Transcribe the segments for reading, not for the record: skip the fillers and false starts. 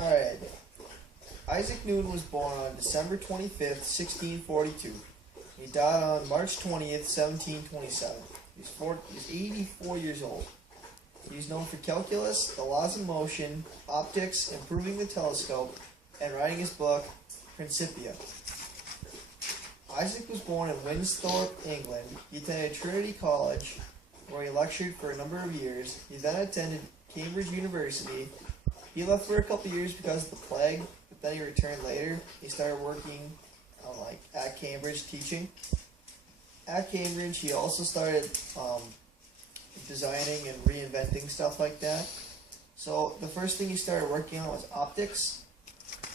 Alright. Isaac Newton was born on December 25th, 1642. He died on March 20th, 1727. He's 84 years old. He's known for calculus, the laws of motion, optics, improving the telescope, and writing his book, Principia. Isaac was born in Winsthorpe, England. He attended Trinity College, where he lectured for a number of years. He then attended Cambridge University. He left for a couple years because of the plague, but then he returned later. He started working at Cambridge teaching. At Cambridge, he also started designing and reinventing stuff like that. So the first thing he started working on was optics.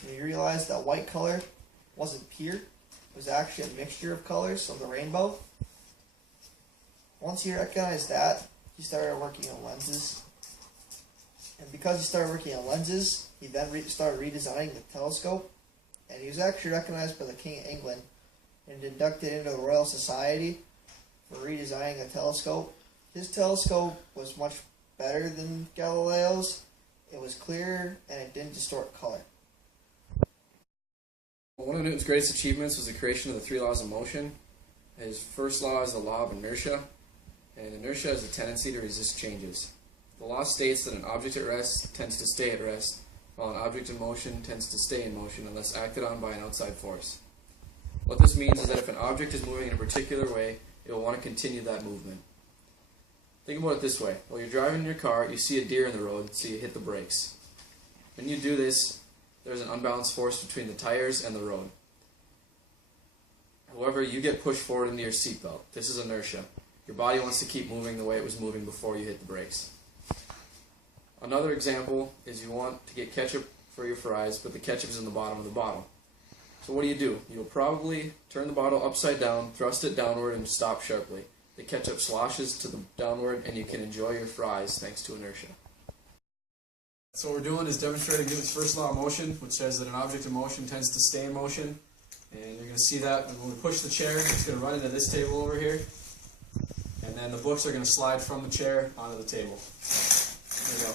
And he realized that white color wasn't pure. It was actually a mixture of colors of the rainbow. Once he recognized that, he started working on lenses. And because he started working on lenses, he then started redesigning the telescope. And he was actually recognized by the King of England and inducted into the Royal Society for redesigning the telescope. His telescope was much better than Galileo's. It was clearer and it didn't distort color. One of Newton's greatest achievements was the creation of the three laws of motion. His first law is the law of inertia, and inertia is a tendency to resist changes. The law states that an object at rest tends to stay at rest, while an object in motion tends to stay in motion unless acted on by an outside force. What this means is that if an object is moving in a particular way, it will want to continue that movement. Think about it this way. While you're driving in your car, you see a deer in the road, so you hit the brakes. When you do this, there's an unbalanced force between the tires and the road. However, you get pushed forward into your seatbelt. This is inertia. Your body wants to keep moving the way it was moving before you hit the brakes. Another example is you want to get ketchup for your fries, but the ketchup is in the bottom of the bottle. So what do? You'll probably turn the bottle upside down, thrust it downward, and stop sharply. The ketchup sloshes to the downward, and you can enjoy your fries thanks to inertia. So what we're doing is demonstrating Newton's first law of motion, which says that an object in motion tends to stay in motion. And you're going to see that when we push the chair, it's going to run into this table over here. And then the books are going to slide from the chair onto the table. There we go.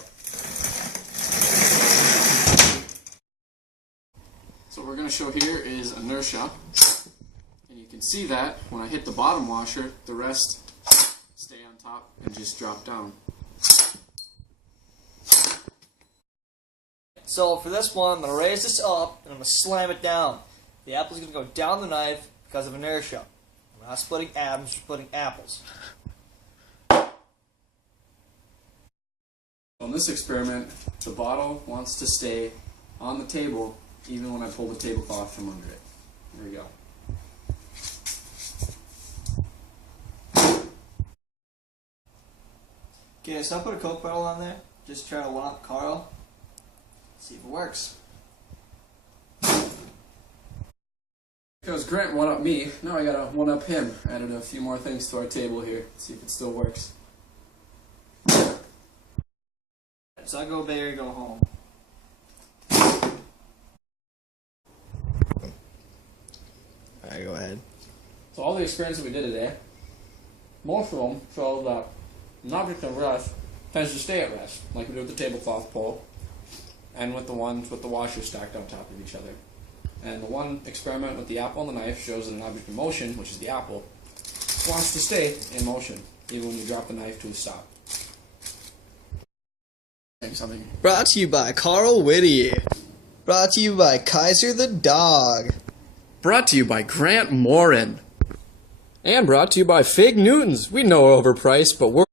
So what we're going to show here is inertia. And you can see that when I hit the bottom washer, the rest stay on top and just drop down. So for this one, I'm going to raise this up and I'm going to slam it down. The apple's going to go down the knife because of inertia. I'm not splitting atoms, I'm splitting apples. In this experiment, the bottle wants to stay on the table even when I pull the tablecloth from under it. There we go. Okay, so I'll put a Coke bottle on there. Just try to one-up Carl. See if it works. Because Grant one-up me, now I gotta one-up him. Added a few more things to our table here. See if it still works. So I go big, go home. Alright, go ahead. So all the experiments that we did today, most of them show that an object at rest tends to stay at rest, like we do with the tablecloth pole, and with the ones with the washers stacked on top of each other. And the one experiment with the apple and the knife shows that an object in motion, which is the apple, wants to stay in motion, even when you drop the knife to a stop. Something. Brought to you by Carl Whittier. Brought to you by Kaiser the dog. Brought to you by Grant Morin. And brought to you by Fig Newtons. We know we're overpriced, but we're